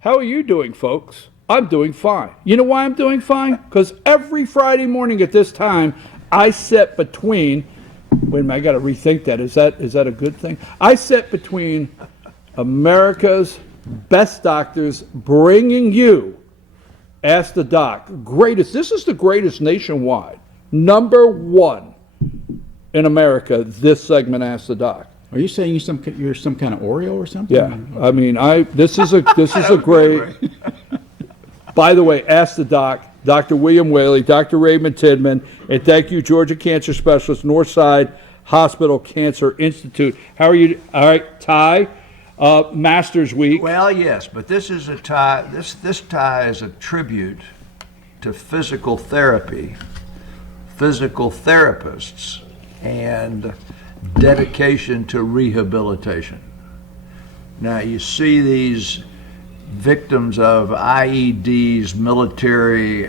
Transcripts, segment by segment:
How are you doing, folks? I'm doing fine. You know why I'm doing fine? Because every Friday morning at this time, I sit between, wait a minute, I got to rethink that. Is that a good thing? I sit between America's best doctors bringing you Ask the Doc. Greatest, this is the greatest nationwide. #1 in America, this segment, Ask the Doc. Are you saying you're some kind of Oreo or something? Yeah, I mean, this is a great. By the way, Ask the Doc, Dr. William Whaley, Dr. Raymond Tidman, and thank you, Georgia Cancer Specialist, Northside Hospital Cancer Institute. How are you? All right, Ty, Masters Week. Well, yes, but this is a tie. This tie is a tribute to physical therapy, physical therapists, and dedication to rehabilitation. Now, you see these victims of IEDs, military,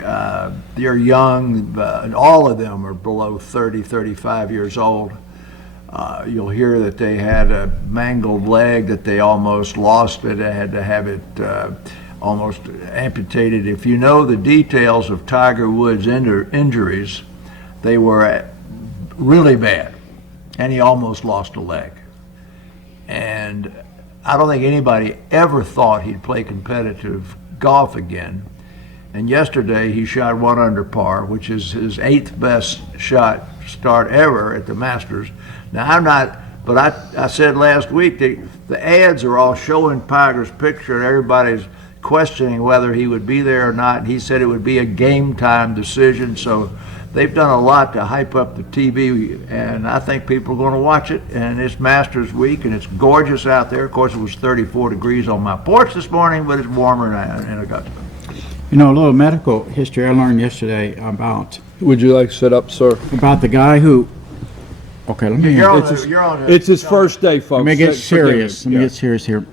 they're young, all of them are below 30, 35 years old. You'll hear that they had a mangled leg, that they almost lost it, they had to have it almost amputated. If you know the details of Tiger Woods' injuries, they were really bad, and he almost lost a leg. And I don't think anybody ever thought he'd play competitive golf again. And yesterday he shot 1 under par, which is his 8th best start ever at the Masters. Now I'm not, but I said last week the ads are all showing Tiger's picture and everybody's questioning whether he would be there or not. And he said it would be a game time decision. So they've done a lot to hype up the TV, and I think people are going to watch it. And it's Masters Week, and it's gorgeous out there. Of course, it was 34 degrees on my porch this morning, but it's warmer in Augusta. You know, a little medical history I learned yesterday about. Would you like to sit up, sir? About the guy who. Okay, let me. It's his first day, folks. Let me get serious. Let me get serious here.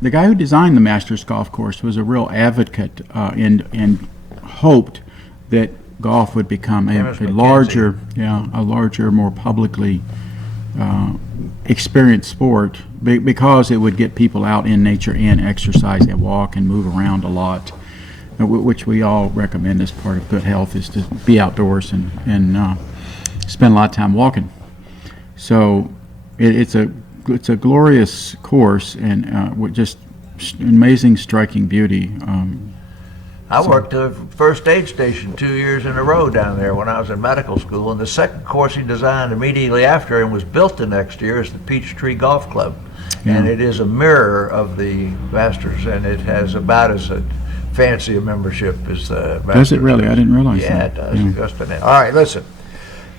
The guy who designed the Masters golf course was a real advocate and hoped that golf would become a larger, more publicly experienced sport because it would get people out in nature and exercise and walk and move around a lot, which we all recommend as part of good health is to be outdoors and spend a lot of time walking. So it's a glorious course and with just amazing, striking beauty. I worked the first aid station 2 years in a row down there when I was in medical school, and the second course he designed immediately after and was built the next year is the Peachtree Golf Club. Yeah. And it is a mirror of the Masters, and it has about as fancy a membership as the Masters. Does it really? I didn't realize that. Yeah, it does. Yeah. All right, listen.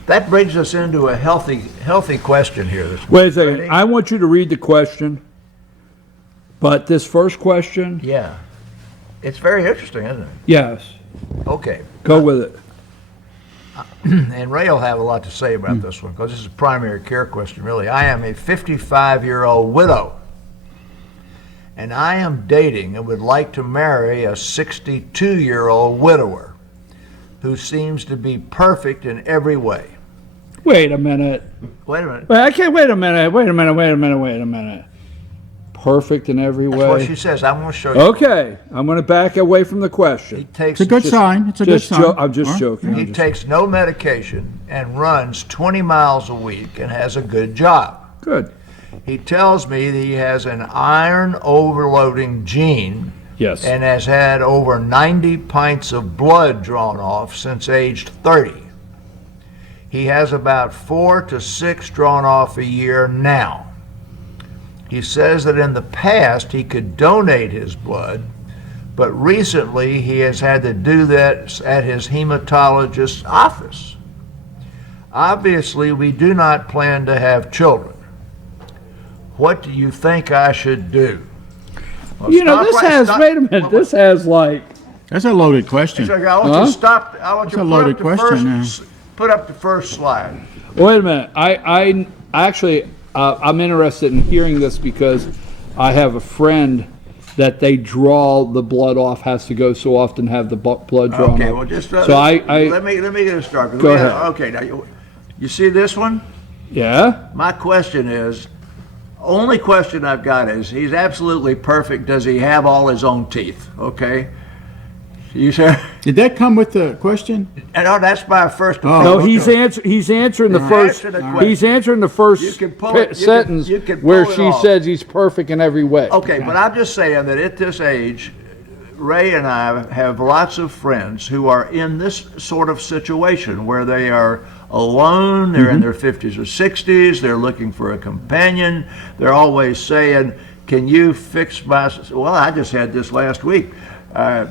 That brings us into a healthy question here this morning. Wait a second. I want you to read the question, but this first question. Yeah. It's very interesting, isn't it? Yes. Okay. Go with it. And Ray will have a lot to say about this one because this is a primary care question, really. I am a 55-year-old widow, and I am dating and would like to marry a 62-year-old widower who seems to be perfect in every way. Wait a minute. Wait a minute. Wait, I can't. Wait a minute. Perfect in every way. That's what she says. I'm going to show you. Okay, I'm going to back away from the question. It's a good sign. It's a good sign. I'm just joking. He takes no medication and runs 20 miles a week and has a good job. Good. He tells me that he has an iron overloading gene. Yes. And has had over 90 pints of blood drawn off since age 30. He has about 4 to 6 drawn off a year now. He says that in the past he could donate his blood, but recently he has had to do that at his hematologist's office. Obviously, we do not plan to have children. What do you think I should do? Well, wait a minute, this has like... That's a loaded question. I want you to stop. I want you to put up the first slide. Wait a minute. I actually... I'm interested in hearing this because I have a friend that they draw the blood off, has to go so often have the blood drawn off. Okay, well just so let me get it started. Go ahead. Okay, now you see this one? Yeah. My question is, Only question I've got is, he's absolutely perfect. Does he have all his own teeth? Okay. You said, Did that come with the question? no, that's my first. No, he's answering the first. Answer the question. He's answering the You first can pull it- you can- sentence you can where pull it she off. says he's perfect in every way. Okay, but I'm just saying that at this age, Ray and I have lots of friends who are in this sort of situation where they are alone, they're in their 50s or 60s, they're looking for a companion, they're always saying, can you fix my, well, I just had this last week. My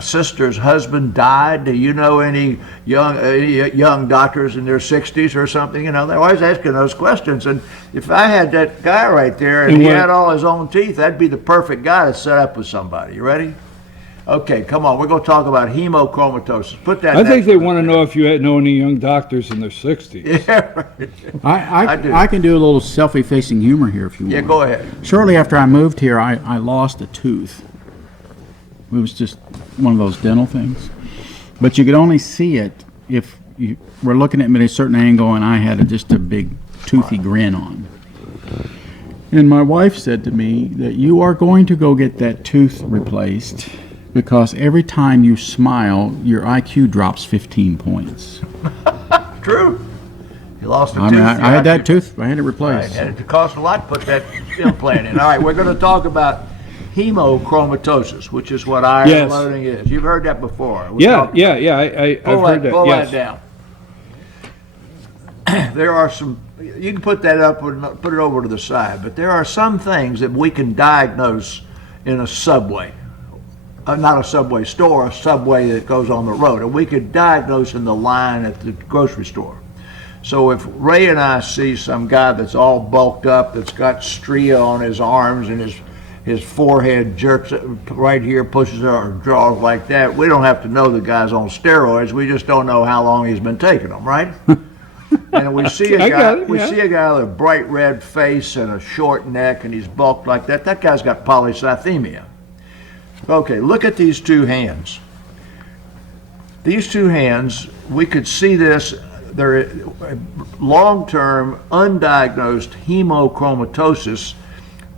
sister's husband died. Do you know any young doctors in their 60s or something? You know, they're always asking those questions. And if I had that guy right there and he had all his own teeth, that'd be the perfect guy to set up with somebody. You ready? Okay, come on. We're going to talk about hemochromatosis. Put that. I think they want to know if you know any young doctors in their 60s. Yeah, right. I do. I can do a little self-effacing humor here if you want. Yeah, go ahead. Shortly after I moved here, I lost a tooth. It was just one of those dental things. But you could only see it if you were looking at me at a certain angle and I had just a big toothy grin on. And my wife said to me that you are going to go get that tooth replaced because every time you smile, your IQ drops 15 points. True. You lost a I tooth. mean, I had that tooth. I had it Right, replaced. and it cost a lot to put that implant in. All right, we're going to talk about hemochromatosis, which is what iron Yes. loading is. You've heard that before. Yeah. I've heard that. Pull Yes. that down. There are some, you can put that up and put it over to the side, but there are some things that we can diagnose in a subway. Not a subway store, a subway that goes on the road. And we could diagnose in the line at the grocery store. So if Ray and I see some guy that's all bulked up, that's got stria on his arms and his forehead jerks right here, pushes or draws like that, we don't have to know the guy's on steroids. We just don't know how long he's been taking them, right? And we see a I guy, got it, we yeah. see a guy with a bright red face and a short neck, and he's bulked like that. That guy's got polycythemia. Okay, look at these two hands. These two hands, we could see this. They're long-term undiagnosed hemochromatosis.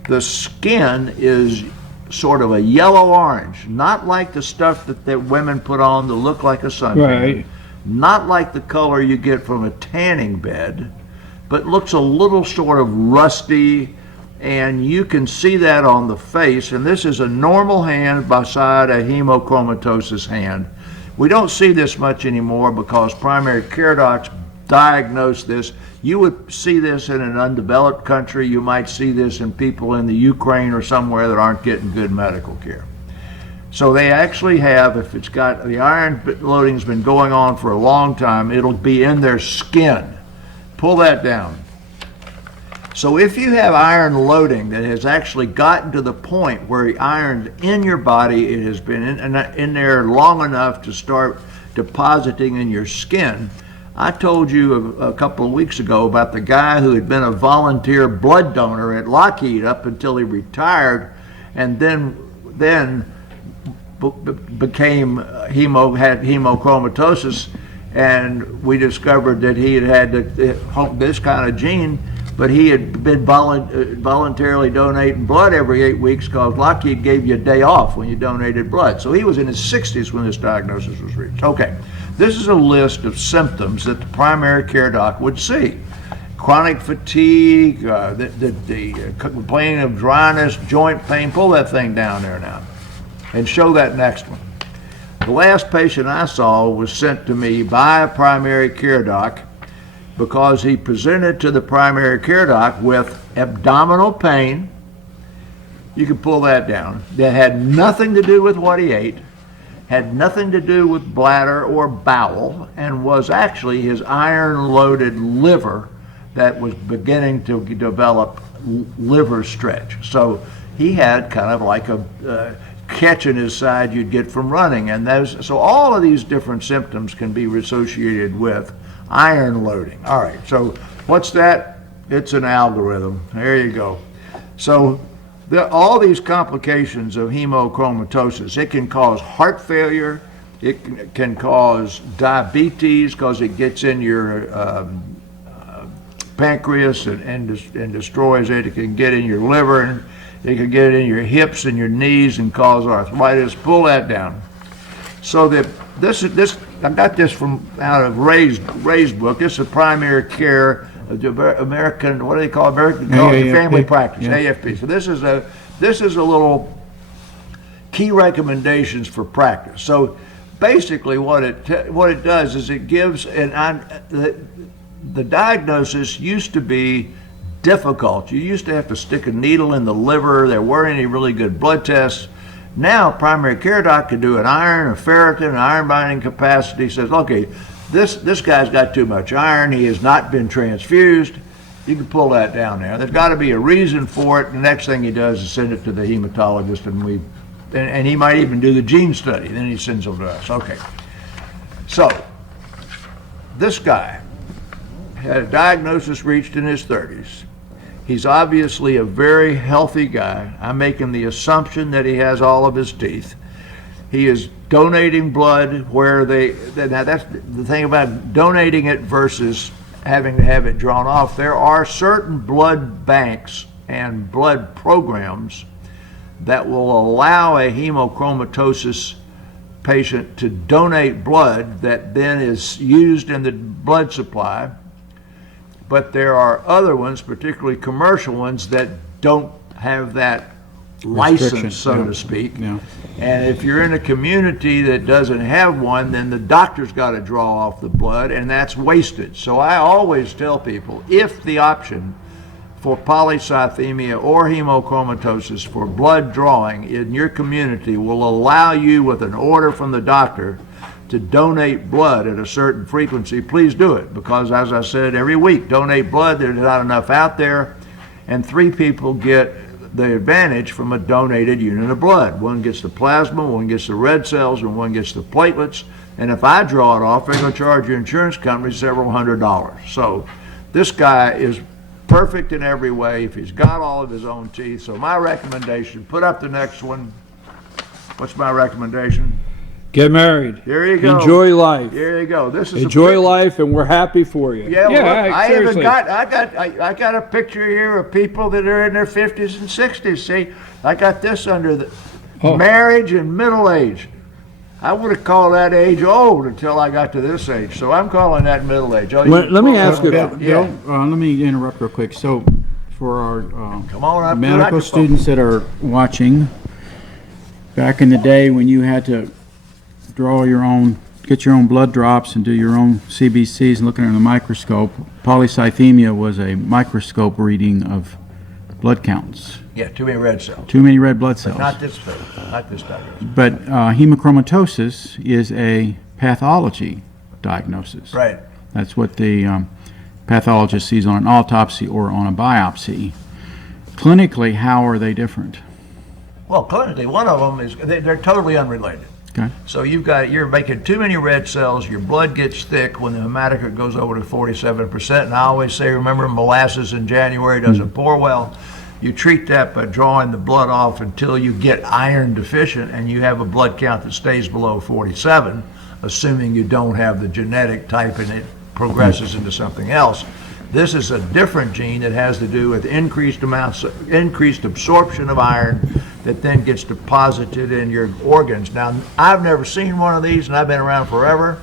The skin is sort of a yellow-orange, not like the stuff that women put on to look like a suntan. Right. Not like the color you get from a tanning bed, but looks a little sort of rusty, and you can see that on the face. And this is a normal hand beside a hemochromatosis hand. We don't see this much anymore because primary care docs diagnose this. You would see this in an undeveloped country. You might see this in people in the Ukraine or somewhere that aren't getting good medical care. So they actually have, if it's got, the iron loading's been going on for a long time, it'll be in their skin. Pull that down. So if you have iron loading that has actually gotten to the point where iron's in your body, it has been in there long enough to start depositing in your skin. I told you a couple of weeks ago about the guy who had been a volunteer blood donor at Lockheed up until he retired, and then became had hemochromatosis, and we discovered that he had this kind of gene, but he had been voluntarily donating blood every 8 weeks because Lockheed gave you a day off when you donated blood. So he was in his 60s when this diagnosis was reached. Okay, this is a list of symptoms that the primary care doc would see. Chronic fatigue, the complaining of dryness, joint pain. Pull that thing down there now and show that next one. The last patient I saw was sent to me by a primary care doc because he presented to the primary care doc with abdominal pain. You can pull that down. That had nothing to do with what he ate, had nothing to do with bladder or bowel, and was actually his iron-loaded liver that was beginning to develop liver stretch. So he had kind of like a catch in his side you'd get from running, and so all of these different symptoms can be associated with iron loading. All right, so what's that? It's an algorithm. There you go. So all these complications of hemochromatosis, it can cause heart failure, it can cause diabetes because it gets in your pancreas and destroys it. It can get in your liver, and it can get in your hips and your knees and cause arthritis. Pull that down. So that this I got this from out of Ray's book. This is primary care of the American, what do they call it? American Family Practice, AFP. So this is a little key recommendations for practice. So basically what it does is it gives the diagnosis used to be difficult. You used to have to stick a needle in the liver. There weren't any really good blood tests. Now, primary care doc can do an iron, a ferritin, an iron binding capacity. Says, okay, this guy's got too much iron. He has not been transfused. You can pull that down there. There's got to be a reason for it. The next thing he does is send it to the hematologist, and he might even do the gene study. Then he sends them to us. Okay. So, this guy had a diagnosis reached in his 30s. He's obviously a very healthy guy. I'm making the assumption that he has all of his teeth. He is donating blood where now that's the thing about donating it versus having to have it drawn off. There are certain blood banks and blood programs that will allow a hemochromatosis patient to donate blood that then is used in the blood supply. But there are other ones, particularly commercial ones, that don't have that license, so to speak. Yeah. And if you're in a community that doesn't have one, then the doctor's got to draw off the blood, and that's wasted. So I always tell people, if the option for polycythemia or hemochromatosis for blood drawing in your community will allow you, with an order from the doctor, to donate blood at a certain frequency, please do it. Because as I said, every week, donate blood. There's not enough out there. And 3 people get the advantage from a donated unit of blood. One gets the plasma, one gets the red cells, and one gets the platelets. And if I draw it off, they're going to charge your insurance company several $100s. So this guy is perfect in every way if he's got all of his own teeth. So my recommendation, put up the next one. What's my recommendation? Get married. Here you go. Enjoy life. Here you go. This is Enjoy life, and we're happy for you. Yeah, well, I seriously. got a picture here of people that are in their 50s and 60s. See, I got this under the marriage and middle age. I would have called that age old until I got to this age, so I'm calling that middle age. Oh, Let me ask you, yeah. let me interrupt real quick. So, for our Come on up to the medical microphone. students that are watching, back in the day when you had to get your own blood drops and do your own CBCs and looking under the microscope, polycythemia was a microscope reading of blood counts. Yeah, too many red cells. Too many red blood cells. Not this diagnosis. But hemochromatosis is a pathology diagnosis. Right. That's what the pathologist sees on an autopsy or on a biopsy. Clinically, how are they different? Well, clinically, one of them is they're totally unrelated. Okay. So you're making too many red cells, your blood gets thick when the hematocrit goes over to 47%, and I always say, remember, molasses in January doesn't pour well. You treat that by drawing the blood off until you get iron deficient and you have a blood count that stays below 47, assuming you don't have the genetic type and it progresses into something else. This is a different gene that has to do with increased absorption of iron that then gets deposited in your organs. Now, I've never seen one of these, and I've been around forever,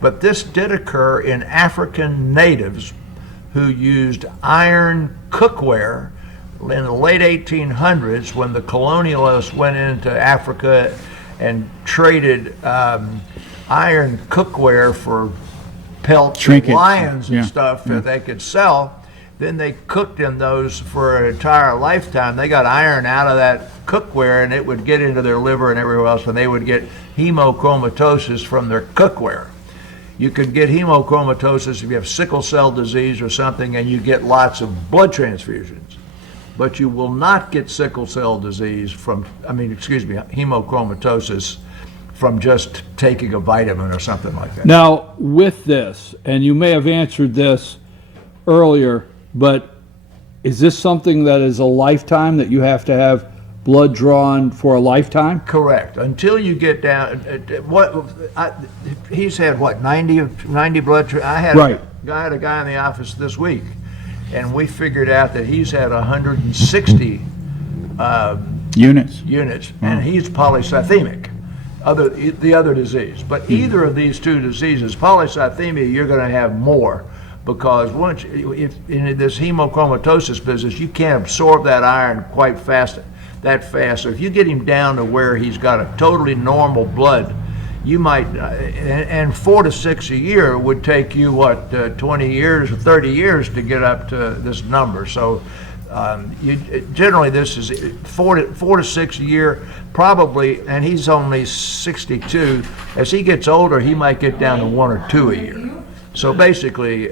but this did occur in African natives who used iron cookware in the late 1800s when the colonialists went into Africa and traded iron cookware for pelts, Trinkets, and lions and yeah, stuff that they could sell. Then they cooked in those for an entire lifetime. They got iron out of that cookware, and it would get into their liver and everywhere else, and they would get hemochromatosis from their cookware. You could get hemochromatosis if you have sickle cell disease or something, and you get lots of blood transfusions. But you will not get sickle cell disease hemochromatosis from just taking a vitamin or something like that. Now, with this, and you may have answered this earlier, but is this something that is a lifetime, that you have to have blood drawn for a lifetime? Correct. Until you get down, he's had what, 90 blood? I had Right. a guy in the office this week, and we figured out that he's had 160 Units. and he's polycythemic, the other disease. But either of these two diseases, polycythemia, you're going to have more, because if in this hemochromatosis business, you can't absorb that iron quite that fast. So if you get him down to where he's got a totally normal blood, you might, and 4 to 6 a year would take you, 20 years or 30 years to get up to this number. So generally this is 4 to 6 a year, probably, and he's only 62. As he gets older, he might get down to 1 or 2 a year. So basically,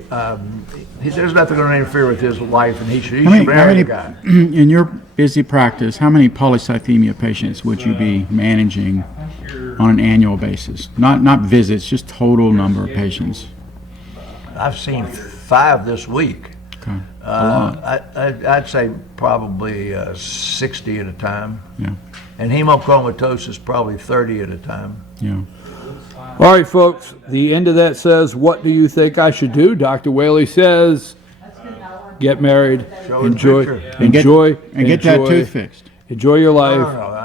there's nothing going to interfere with his life, and he should marry the guy. In your busy practice, how many polycythemia patients would you be managing on an annual basis? Not visits, just total number of patients. I've seen 5 this week. Okay. A lot. I'd say probably 60 at a time. Yeah. And hemochromatosis probably 30 at a time. Yeah. All right, folks, the end of that says, what do you think I should do? Dr. Whaley says, get married, Show the enjoy, picture. enjoy, And get that tooth fixed. enjoy your life.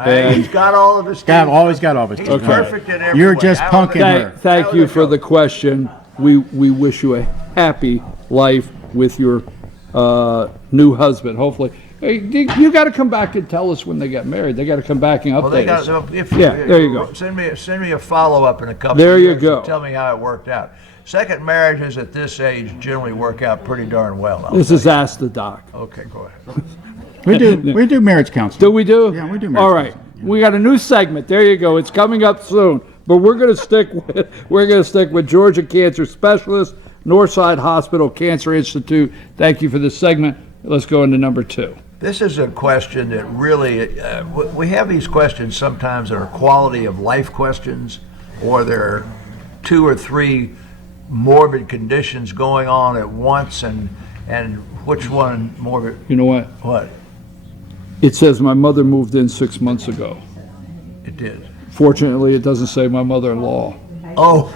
No. He's got all of his teeth. Always got all of his He's teeth. perfect in every You're way. just punking her. Thank you for the question. We wish you a happy life with your new husband, hopefully. Hey, you got to come back and tell us when they got married. They got to come back and update Well, they got, us. There you go. Send me a follow-up in a couple There of you years go. and tell me how it worked out. Second marriages at this age generally work out pretty darn well. This is Ask the Doc. Okay, go ahead. We do marriage counseling. Do we do? Yeah, we do marriage All right. counseling, We got a new segment. There you go. It's coming up soon. But we're going to stick with Georgia cancer specialist, Northside Hospital Cancer Institute. Thank you for this segment. Let's go into number 2. This is a question that really, we have these questions sometimes that are quality of life questions, or there are 2 or 3 morbid conditions going on at once, and which one morbid? You know what? What? It says my mother moved in 6 months ago. It did. Fortunately, it doesn't say my mother-in-law. Oh,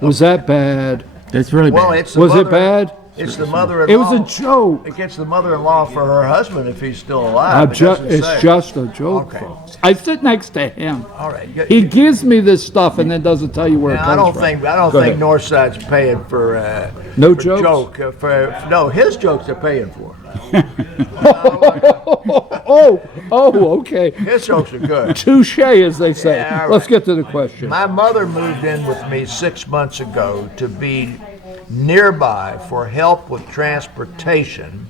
Was that bad? That's really bad. well, it's the Was it mother- bad? It's the mother-in-law. It was a joke. It gets the mother-in-law for her husband if he's still alive. It doesn't It's say. just a joke, Okay. folks. I sit next to him. All right. He gives me this stuff and then doesn't tell you where it Now, comes I don't from. think Go ahead. Northside's paying for No for jokes? no, his jokes they're paying for. Okay. His jokes are good. Touche, as they say. Yeah, all Let's right. get to the question. My mother moved in with me 6 months ago to be nearby for help with transportation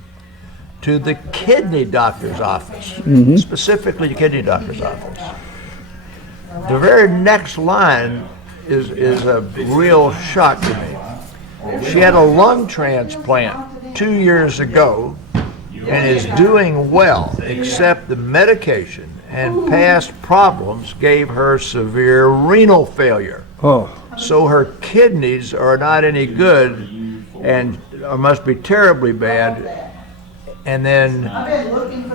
to the kidney doctor's office, specifically the kidney doctor's office. The very next line is a real shock to me. She had a lung transplant 2 years ago and is doing well, except the medication and past problems gave her severe renal failure. Oh, So her kidneys are not any good and must be terribly bad. And then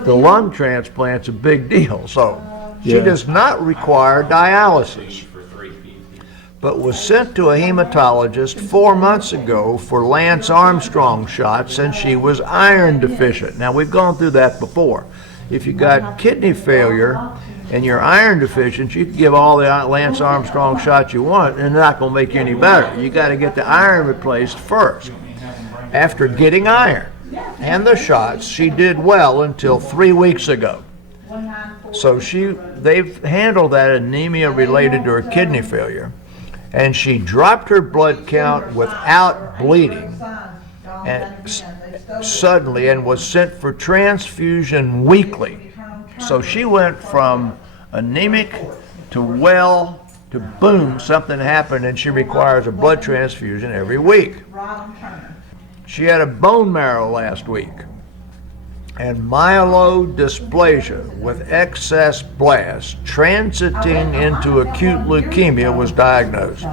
the lung transplant's a big deal. So she Yeah. does not require dialysis, but was sent to a hematologist 4 months ago for Lance Armstrong shots since she was iron deficient. Now, we've gone through that before. If you got kidney failure and you're iron deficient, you can give all the Lance Armstrong shots you want, and they're not going to make you any better. You got to get the iron replaced first. After getting iron and the shots, she did well until 3 weeks ago. So they've handled that anemia related to her kidney failure, and she dropped her blood count without bleeding and suddenly, and was sent for transfusion weekly. So she went from anemic to well to boom, something happened and she requires a blood transfusion every week. She had a bone marrow last week, and myelodysplasia with excess blasts transiting into acute leukemia was diagnosed.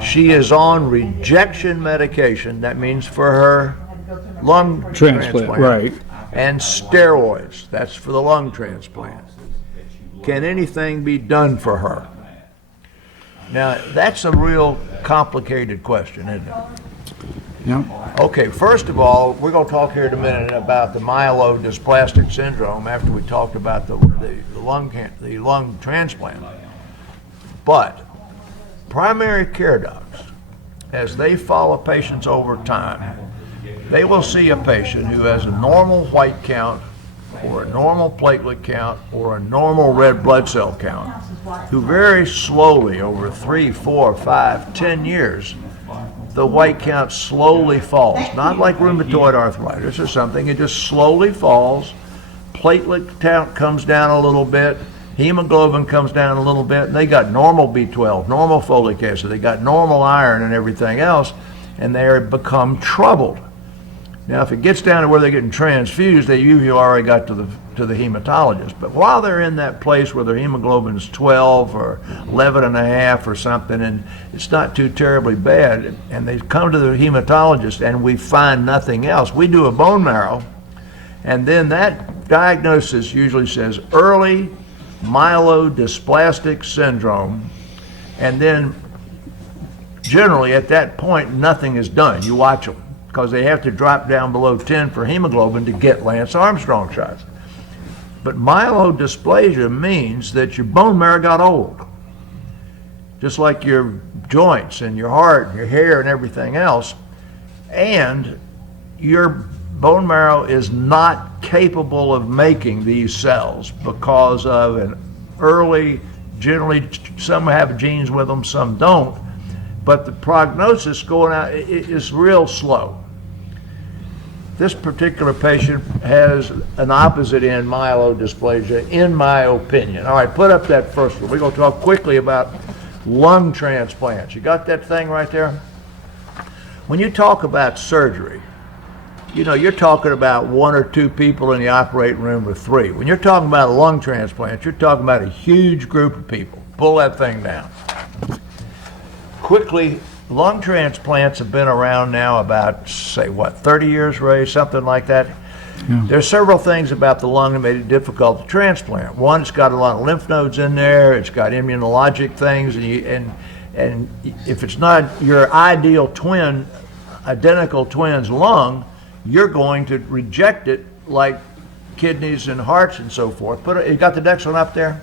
She is on rejection medication, that means for her lung transplant. right. And steroids, that's for the lung transplant. Can anything be done for her? Now, that's a real complicated question, isn't it? Yeah. Okay, first of all, we're going to talk here in a minute about the myelodysplastic syndrome after we talked about the lung transplant. But primary care docs, as they follow patients over time, they will see a patient who has a normal white count or a normal platelet count or a normal red blood cell count, who very slowly over 3, 4, 5, 10 years, the white count slowly falls. Not like rheumatoid arthritis or something, it just slowly falls. Platelet count comes down a little bit, hemoglobin comes down a little bit, and they got normal B12, normal folic acid, they got normal iron and everything else, and they become troubled. Now, if it gets down to where they're getting transfused, they usually already got to the hematologist. But while they're in that place where their hemoglobin is 12 or 11 and a half or something, and it's not too terribly bad, and they come to the hematologist and we find nothing else, we do a bone marrow, and then that diagnosis usually says early myelodysplastic syndrome, and then generally at that point nothing is done. You watch them, because they have to drop down below 10 for hemoglobin to get Lance Armstrong shots. But myelodysplasia means that your bone marrow got old, just like your joints and your heart and your hair and everything else, and your bone marrow is not capable of making these cells because of an early, generally some have genes with them, some don't, but the prognosis going out is real slow. This particular patient has an opposite end myelodysplasia, in my opinion. All right, put up that first one. We're going to talk quickly about lung transplants. You got that thing right there? When you talk about surgery, you know, you're talking about 1 or 2 people in the operating room or 3. When you're talking about a lung transplant, you're talking about a huge group of people. Pull that thing down. Quickly, lung transplants have been around now about, say, what, 30 years, Ray, something like that? Yeah. There's several things about the lung that made it difficult to transplant. One, it's got a lot of lymph nodes in there, it's got immunologic things, and if it's not your ideal twin, identical twin's lung, you're going to reject it like kidneys and hearts and so forth. You got the next one up there?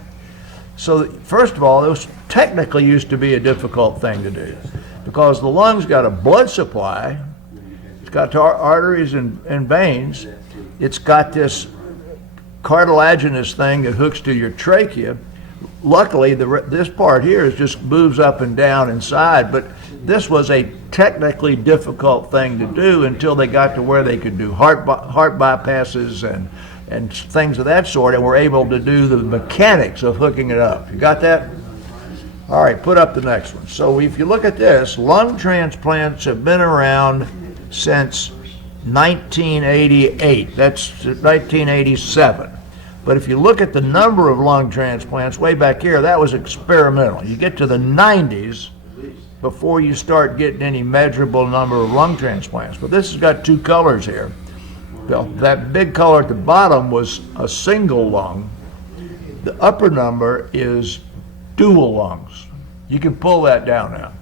So first of all, those technically used to be a difficult thing to do, because the lung's got a blood supply, it's got arteries and veins, it's got this cartilaginous thing that hooks to your trachea. Luckily, this part here just moves up and down inside, but this was a technically difficult thing to do until they got to where they could do heart bypasses and things of that sort, and were able to do the mechanics of hooking it up. You got that? All right, put up the next one. So if you look at this, lung transplants have been around since 1988. That's 1987. But if you look at the number of lung transplants way back here, that was experimental. You get to the 90s before you start getting any measurable number of lung transplants. But this has got 2 colors here. That big color at the bottom was a single lung. The upper number is dual lungs. You can pull that down now.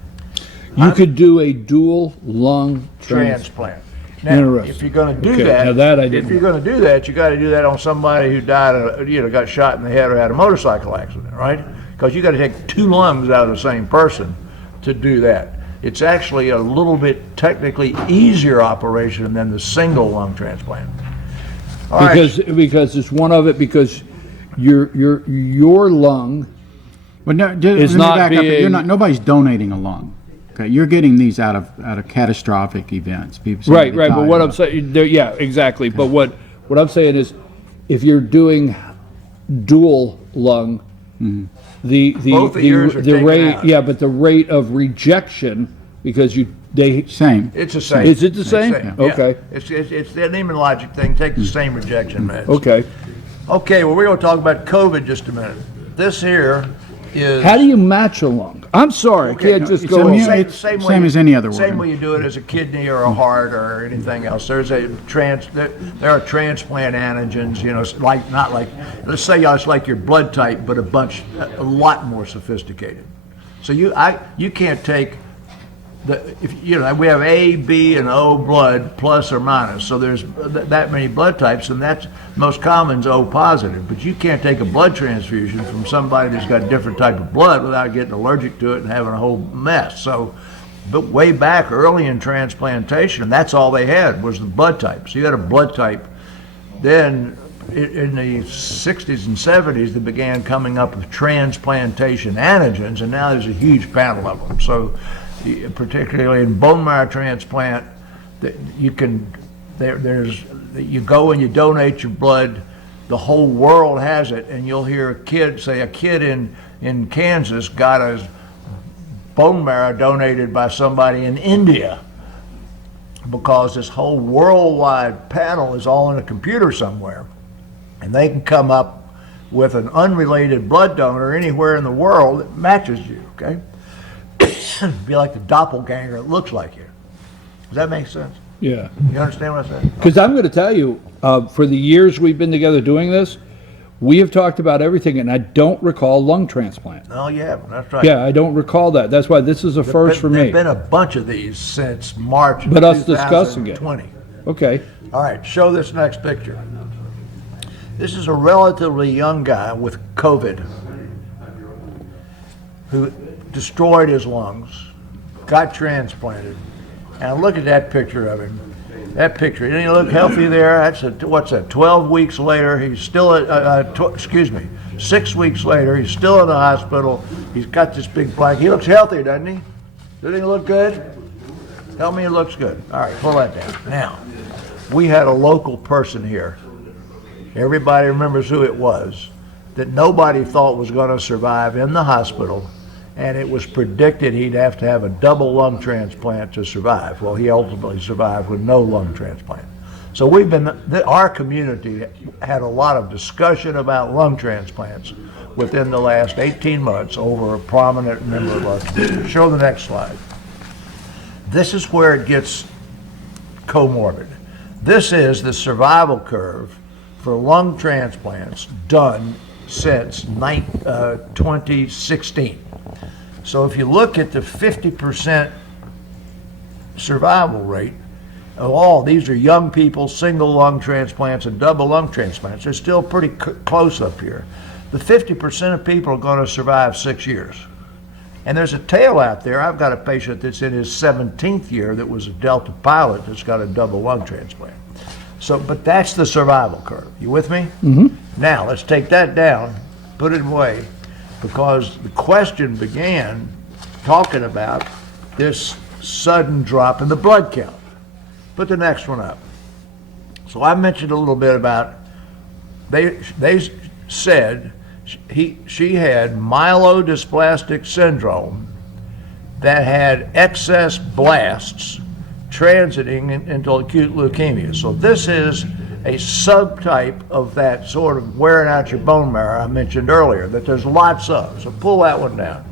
You could do a dual lung transplant. Now, if you're going to do if you're going to do that, you got to do that on somebody who died, got shot in the head or had a motorcycle accident, right? Because you got to take 2 lungs out of the same person to do that. It's actually a little bit technically easier operation than the single lung transplant. Because it's one of it, because your lung is not being. Nobody's donating a lung. Okay, you're getting these out of catastrophic events. People right. But what I'm saying, yeah, exactly. Okay. But what I'm saying is, if you're doing dual lung, mm-hmm. the rate, out. Yeah, but the rate of rejection, because same. It's the same. Is it the same? Yeah. Okay. It's the immunologic thing. Take the same rejection meds. Okay. Okay. Well, we're going to talk about COVID just a minute. This here is. How do you match a lung? I'm sorry, okay, I can't just go. Same as any other organ. Same way you do it as a kidney or a heart or anything else. There are transplant antigens. Let's say it's like your blood type, but a lot more sophisticated. So you can't take we have A, B, and O blood plus or minus. So there's that many blood types, and that's most common is O positive. But you can't take a blood transfusion from somebody that's got a different type of blood without getting allergic to it and having a whole mess. So, but way back early in transplantation, that's all they had was the blood type. So you had a blood type. Then in the 60s and 70s, they began coming up with transplantation antigens, and now there's a huge panel of them. So particularly in bone marrow transplant, you go and you donate your blood, the whole world has it, and you'll hear a kid in Kansas got his bone marrow donated by somebody in India, because this whole worldwide panel is all in a computer somewhere, and they can come up with an unrelated blood donor anywhere in the world that matches you, okay? Be like the doppelganger, it looks like you. Does that make sense? Yeah. You understand what I said? Because I'm going to tell you, for the years we've been together doing this, we have talked about everything, and I don't recall lung transplant. No, you haven't. That's right. Yeah, I don't recall that. That's why this is a first for me. There've been a bunch of these since March of But us discussing it. 2020. Okay. All right, show this next picture. This is a relatively young guy with COVID who destroyed his lungs, got transplanted, and look at that picture of him. That picture, didn't he look healthy there? What's that, 12 weeks later, he's still, 6 weeks later, he's still in the hospital. He's got this big blank. He looks healthy, doesn't he? Doesn't he look good? Tell me he looks good. All right, pull that down. Now, we had a local person here. Everybody remembers who it was, that nobody thought was going to survive in the hospital, and it was predicted he'd have to have a double lung transplant to survive. Well, he ultimately survived with no lung transplant. So our community had a lot of discussion about lung transplants within the last 18 months over a prominent member of our community. Show the next slide. This is where it gets comorbid. This is the survival curve for lung transplants done since 2016. So if you look at the 50% survival rate of all, these are young people, single lung transplants and double lung transplants. They're still pretty close up here. The 50% of people are going to survive 6 years. And there's a tail out there. I've got a patient that's in his 17th year that was a Delta pilot that's got a double lung transplant. So, but that's the survival curve. You with me? Mm-hmm. Now, let's take that down, put it away, because the question began talking about this sudden drop in the blood count. Put the next one up. So I mentioned a little bit about, they said she had Myelodysplastic Syndrome that had excess blasts transiting into acute leukemia. So this is a subtype of that sort of wearing out your bone marrow I mentioned earlier, that there's lots of. So pull that one down.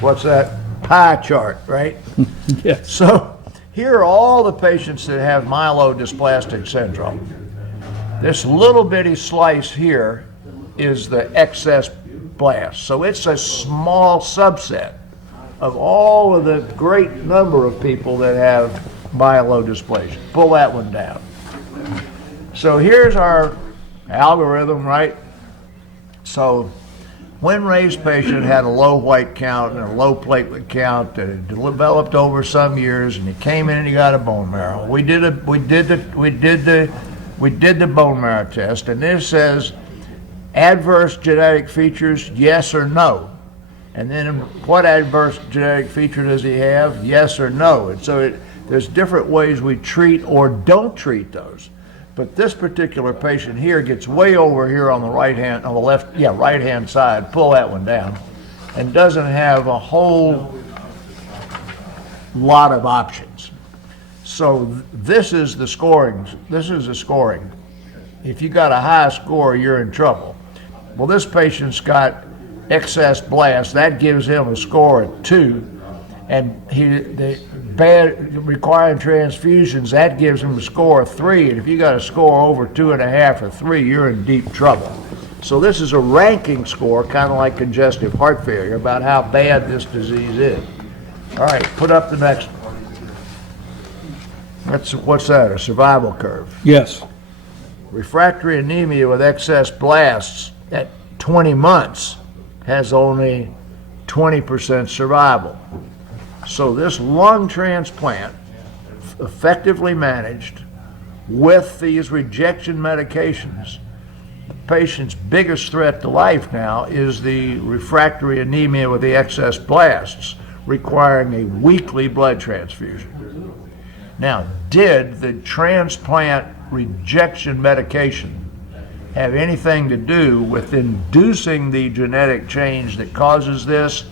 What's that? Pie chart, right? Yes. So here are all the patients that have Myelodysplastic Syndrome. This little bitty slice here is the excess blast. So it's a small subset of all of the great number of people that have myelodysplasia. Pull that one down. So here's our algorithm, right? So when Ray's patient had a low white count and a low platelet count that had developed over some years, and he came in and he got a bone marrow. We did the bone marrow test, and this says adverse genetic features, yes or no. And then what adverse genetic feature does he have? Yes or no. And so there's different ways we treat or don't treat those. But this particular patient here gets way over here on the right hand side, pull that one down, and doesn't have a whole lot of options. So this is the scoring. If you got a high score, you're in trouble. Well, this patient's got excess blast. That gives him a score of 2. And requiring transfusions, that gives him a score of 3. And if you got a score over 2.5 or 3, you're in deep trouble. So this is a ranking score, kind of like congestive heart failure, about how bad this disease is. All right, put up the next one. What's that, a survival curve? Yes. Refractory anemia with excess blasts at 20 months has only 20% survival. So this lung transplant, effectively managed with these rejection medications, the patient's biggest threat to life now is the refractory anemia with the excess blasts, requiring a weekly blood transfusion. Now, did the transplant rejection medication have anything to do with inducing the genetic change that causes this?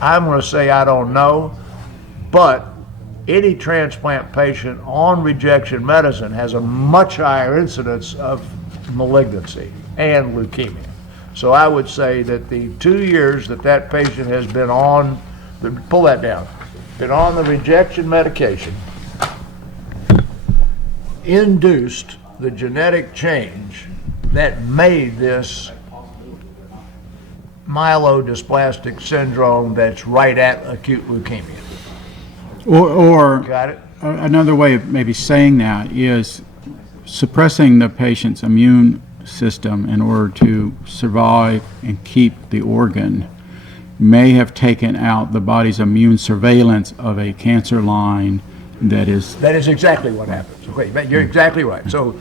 I'm going to say I don't know, but any transplant patient on rejection medicine has a much higher incidence of malignancy and leukemia. So I would say that the 2 years that that patient has been on, pull that down, been on the rejection medication, induced the genetic change that made this myelodysplastic syndrome that's right at acute leukemia. Or Got it? another way of maybe saying that is suppressing the patient's immune system in order to survive and keep the organ may have taken out the body's immune surveillance of a cancer line that is... That is exactly what happens. Okay, but you're exactly right. So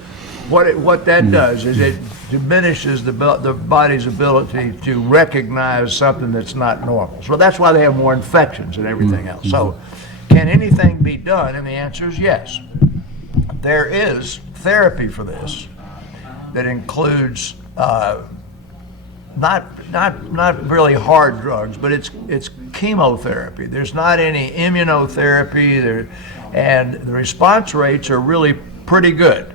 what that does is it diminishes the body's ability to recognize something that's not normal. So that's why they have more infections and everything else. So can anything be done? And the answer is yes. There is therapy for this that includes not really hard drugs, but it's chemotherapy. There's not any immunotherapy there, and the response rates are really pretty good.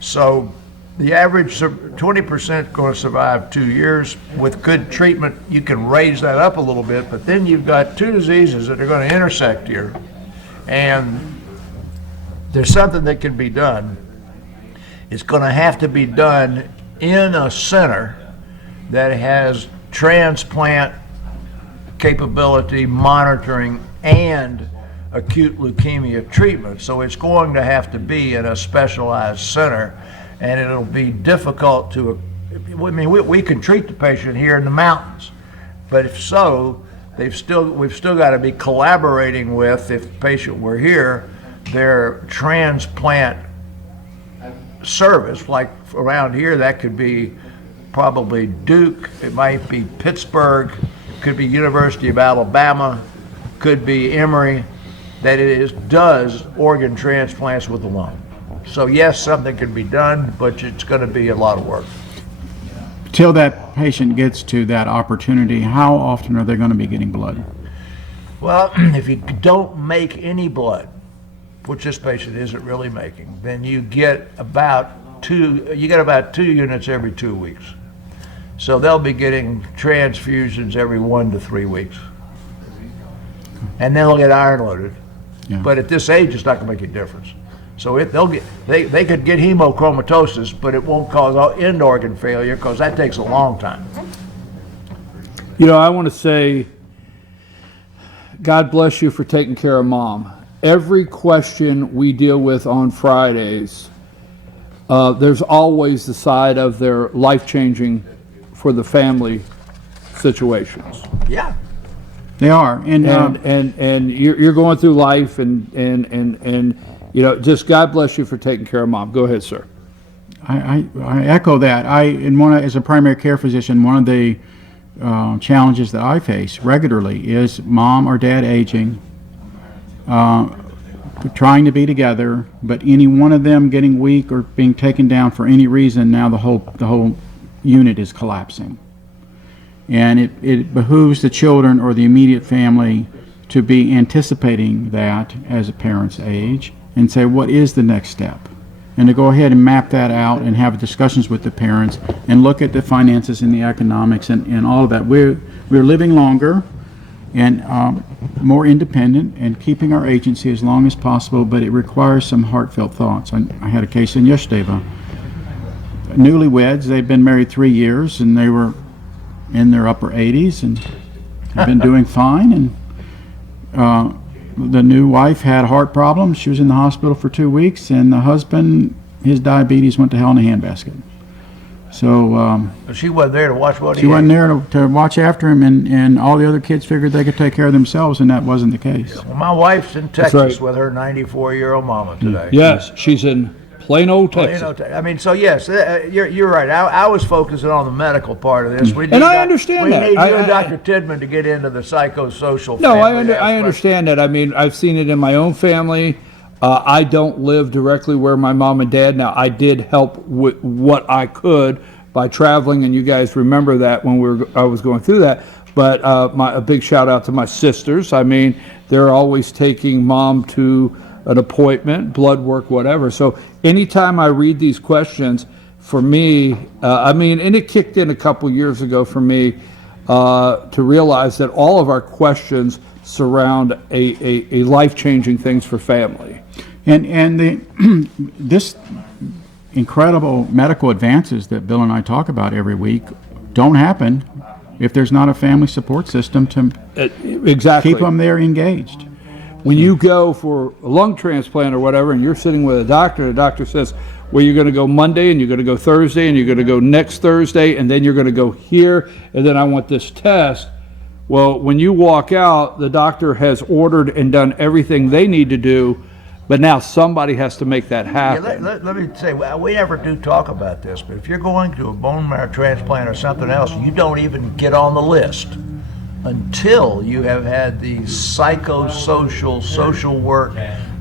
So the average 20% going to survive 2 years. With good treatment, you can raise that up a little bit, but then you've got two diseases that are going to intersect here, and there's something that can be done. It's going to have to be done in a center that has transplant capability, monitoring, and acute leukemia treatment. So it's going to have to be in a specialized center, and it'll be difficult to, I mean, we can treat the patient here in the mountains, but if so, we've still got to be collaborating with, if the patient were here, their transplant service. Like around here, that could be probably Duke, it might be Pittsburgh, could be University of Alabama, could be Emory, that does organ transplants with the lung. So yes, something can be done, but it's going to be a lot of work. Till that patient gets to that opportunity, how often are they going to be getting blood? Well, if you don't make any blood, which this patient isn't really making, then you get about 2 units every 2 weeks. So they'll be getting transfusions every 1 to 3 weeks. And then they'll get iron loaded. Yeah. But at this age, it's not going to make a difference. So they could get hemochromatosis, but it won't cause end organ failure, because that takes a long time. You know, I want to say, God bless you for taking care of Mom. Every question we deal with on Fridays, there's always the side of their life-changing for the family situations. Yeah. They are. And you're going through life, and you know, just God bless you for taking care of Mom. Go ahead, sir. I echo that. As a primary care physician, one of the challenges that I face regularly is mom or dad aging, trying to be together, but any one of them getting weak or being taken down for any reason, now the whole unit is collapsing. And it behooves the children or the immediate family to be anticipating that as a parent's age and say, what is the next step? And to go ahead and map that out and have discussions with the parents and look at the finances and the economics and all of that. We're living longer and more independent and keeping our agency as long as possible, but it requires some heartfelt thoughts. I had a case in yesterday of newlyweds. They've been married 3 years, and they were in their upper 80s and have been doing fine. And the new wife had heart problems. She was in the hospital for 2 weeks, and the husband, his diabetes went to hell in a handbasket. So She wasn't there to watch what he she wasn't ate. there to watch after him, and all the other kids figured they could take care of themselves, and that wasn't the case. Well, my wife's in Texas right. with her 94-year-old mama today. Yes, she's in Plano, Texas. I mean, so yes, you're right. I was focusing on the medical part of this. We And I understand that. We need you I- and Dr. Tidman to get into the psychosocial. No, family I aspect. understand that. I mean, I've seen it in my own family. I don't live directly where my mom and dad. Now, I did help with what I could by traveling, and you guys remember that when I was going through that. But a big shout out to my sisters. I mean, they're always taking mom to an appointment, blood work, whatever. So anytime I read these questions, for me, and it kicked in a couple years ago for me to realize that all of our questions surround a life-changing things for family. And this incredible medical advances that Bill and I talk about every week don't happen if there's not a family support system to Exactly. keep them there engaged. When you go for a lung transplant or whatever, and you're sitting with a doctor, the doctor says, well, you're going to go Monday, and you're going to go Thursday, and you're going to go next Thursday, and then you're going to go here, and then I want this test. Well, when you walk out, the doctor has ordered and done everything they need to do, but now somebody has to make that Yeah, happen. let me say, we never do talk about this, but if you're going to a bone marrow transplant or something else, you don't even get on the list until you have had the psychosocial, social work,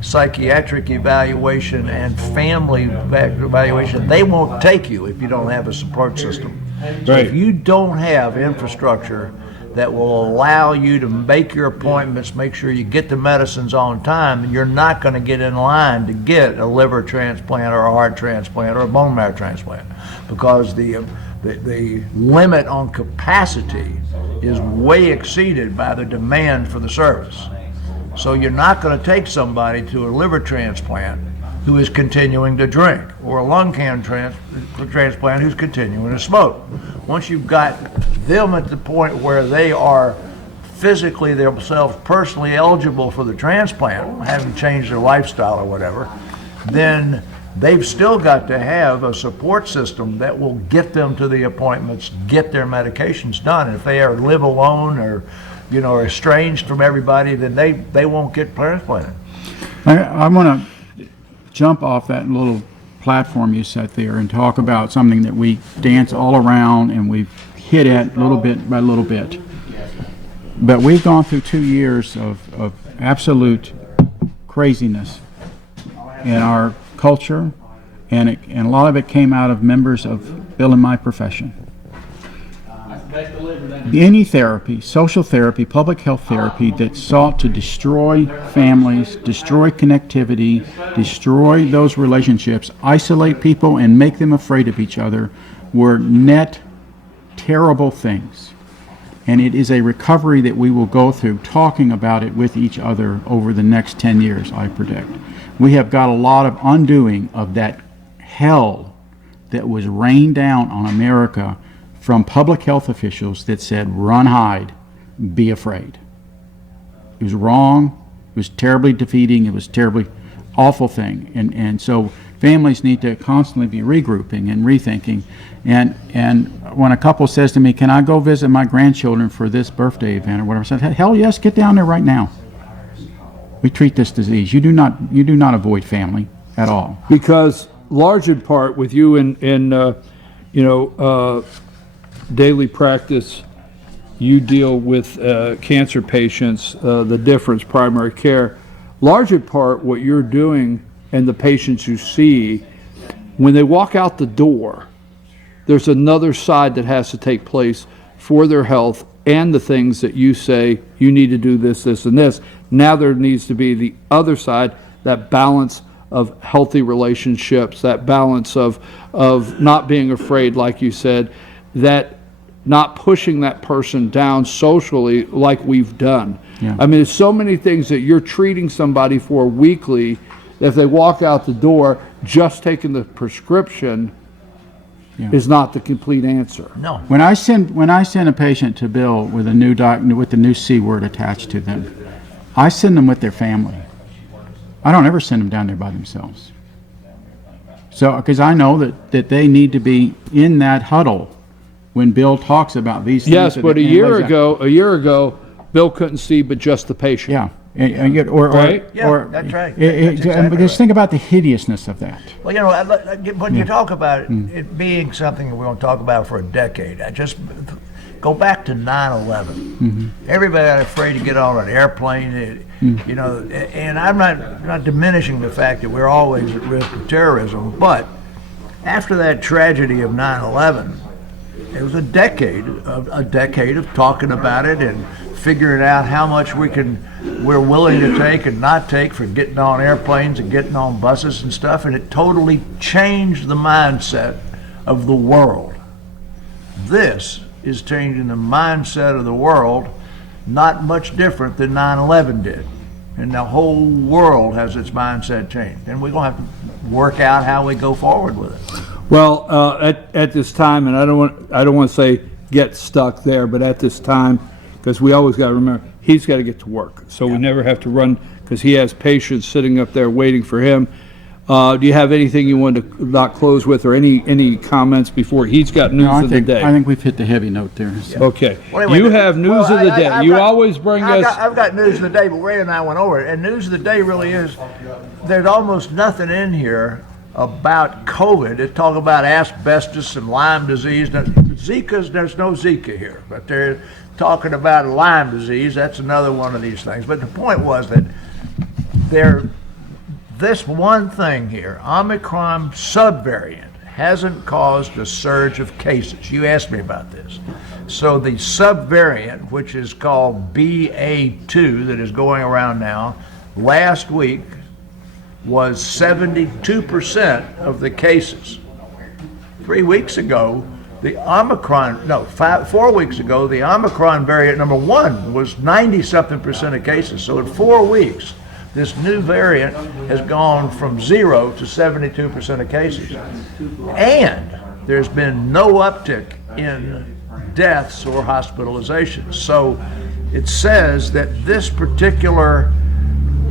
psychiatric evaluation, and family evaluation. They won't take you if you don't have a support system. So Right. if you don't have infrastructure that will allow you to make your appointments, make sure you get the medicines on time, you're not going to get in line to get a liver transplant or a heart transplant or a bone marrow transplant, because the limit on capacity is way exceeded by the demand for the service. So you're not going to take somebody to a liver transplant who is continuing to drink, or a lung transplant who's continuing to smoke. Once you've got them at the point where they are physically themselves personally eligible for the transplant, having changed their lifestyle or whatever, then they've still got to have a support system that will get them to the appointments, get their medications done. And if they are live alone or, are estranged from everybody, then they won't get transplanted. I want to jump off that little platform you set there and talk about something that we dance all around and we've hit at little bit by little bit. But we've gone through 2 years of absolute craziness in our culture, and a lot of it came out of members of Bill and my profession. Any therapy, social therapy, public health therapy that sought to destroy families, destroy connectivity, destroy those relationships, isolate people and make them afraid of each other were net terrible things. And it is a recovery that we will go through talking about it with each other over the next 10 years, I predict. We have got a lot of undoing of that hell that was rained down on America from public health officials that said, run, hide, be afraid. It was wrong. It was terribly defeating. It was terribly awful thing. And so families need to constantly be regrouping and rethinking. And when a couple says to me, can I go visit my grandchildren for this birthday event or whatever, I said, hell yes, get down there right now. We treat this disease. You do not avoid family at all. Because large in part with you in daily practice, you deal with cancer patients, the difference, primary care. Large in part what you're doing and the patients you see, when they walk out the door, there's another side that has to take place for their health and the things that you say, you need to do this, this, and this. Now there needs to be the other side, that balance of healthy relationships, that balance of not being afraid, like you said, that not pushing that person down socially like we've done. Yeah. I mean, there's so many things that you're treating somebody for weekly. If they walk out the door just taking the prescription, is not the complete answer. No. When I send a patient to Bill with a new with the new C word attached to them, I send them with their family. I don't ever send them down there by themselves. So, because I know that they need to be in that huddle when Bill talks about these things. Yes, but a year ago, Bill couldn't see but just the patient. Yeah. Or Right? Yeah, that's right. That's exactly just right. think about the hideousness of that. Well, you know, when you talk about it being something that we're going to talk about for a decade, I just go back to 9/11. Everybody got afraid to get on an airplane, you know, and I'm not diminishing the fact that we're always at risk of terrorism, but after that tragedy of 9/11, it was a decade of talking about it and figuring out how much we're willing to take and not take for getting on airplanes and getting on buses and stuff, and it totally changed the mindset of the world. This is changing the mindset of the world, not much different than 9/11 did. And the whole world has its mindset changed. And we're going to have to work out how we go forward with it. Well, at this time, and I don't want to say get stuck there, but at this time, because we always got to remember, he's got to get to work. So we never have to run, because he has patients sitting up there waiting for him. Do you have anything you want to not close with, or any comments before he's got news of the day? I think we've hit the heavy note there. So. Okay. Well, anyway, you have news of the day. Always bring us. I've got news of the day, but Ray and I went over it. And news of the day really is there's almost nothing in here about COVID. They talk about asbestos and Lyme disease. Now, Zika's, there's no Zika here, but they're talking about Lyme disease. That's another one of these things. But the point was that this one thing here, Omicron subvariant, hasn't caused a surge of cases. You asked me about this. So the subvariant, which is called BA2, that is going around now, last week was 72% of the cases. 3 weeks ago, the Omicron, 4 weeks ago, the Omicron variant number 1 was 90-something% of cases. So in 4 weeks, this new variant has gone from 0 to 72% of cases. And there's been no uptick in deaths or hospitalizations. So it says that this particular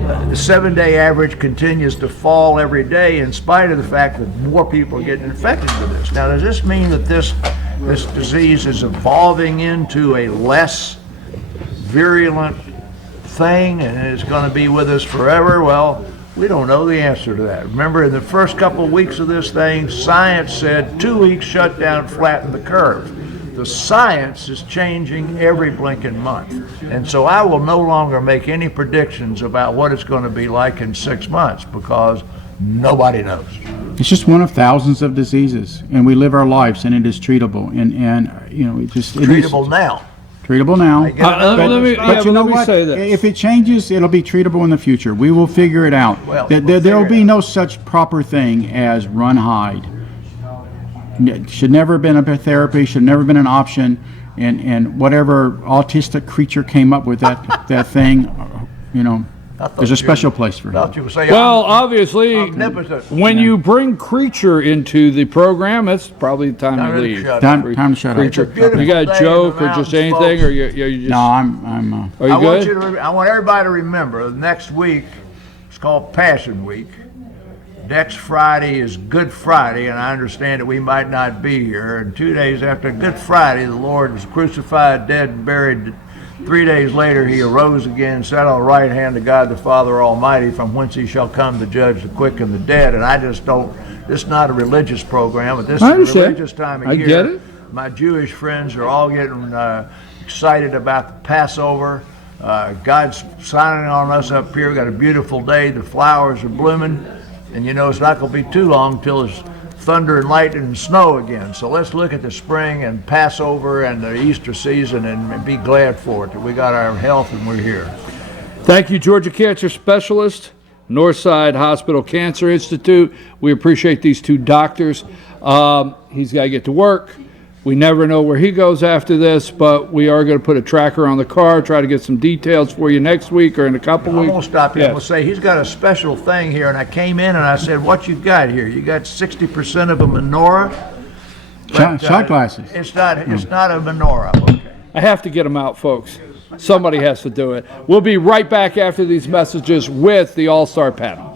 the 7-day average continues to fall every day in spite of the fact that more people are getting infected with this. Now, does this mean that this disease is evolving into a less virulent thing and it's going to be with us forever? Well, we don't know the answer to that. Remember, in the first couple of weeks of this thing, science said 2 weeks shutdown flattened the curve. The science is changing every blinking month. And so I will no longer make any predictions about what it's going to be like in 6 months because nobody knows. It's just one of thousands of diseases, and we live our lives, and it is treatable. And you know, it Treatable now. Treatable now. Let me say this. If it changes, it'll be treatable in the future. We will figure it out. Well, there will be no such proper thing as run hide. Should never have been a therapy, should never have been an option, and whatever autistic creature came up with that thing, you know, there's a special place for him. Well, obviously, when you bring creature into the program, it's probably the time to leave. Time to shut up. You got a joke or just anything, or you just? No, I'm. Are you good? I want everybody to remember next week. It's called Passion Week. Next Friday is Good Friday, and I understand that we might not be here. And 2 days after Good Friday, the Lord was crucified, dead, and buried. 3 days later, he arose again, sat on the right hand of God the Father Almighty, from whence he shall come to judge the quick and the dead. And I just don't, this is not a religious program, but this is a religious time of year. I get it. My Jewish friends are all getting excited about the Passover. God's signing on us up here. We've got a beautiful day. The flowers are blooming. And you know, it's not going to be too long until it's thunder and lightning and snow again. So let's look at the spring and Passover and the Easter season and be glad for it, that we got our health and we're here. Thank you, Georgia Cancer Specialist, Northside Hospital Cancer Institute. We appreciate these two doctors. He's got to get to work. We never know where he goes after this, but we are going to put a tracker on the car, try to get some details for you next week or in a couple weeks. I'm going to stop you. I'm going to say he's got a special thing here, and I came in and I said, what you got here? You got 60% of a menorah, Shot glasses. It's not a menorah. Okay. I have to get them out, folks. Somebody has to do it. We'll be right back after these messages with the All-Star panel.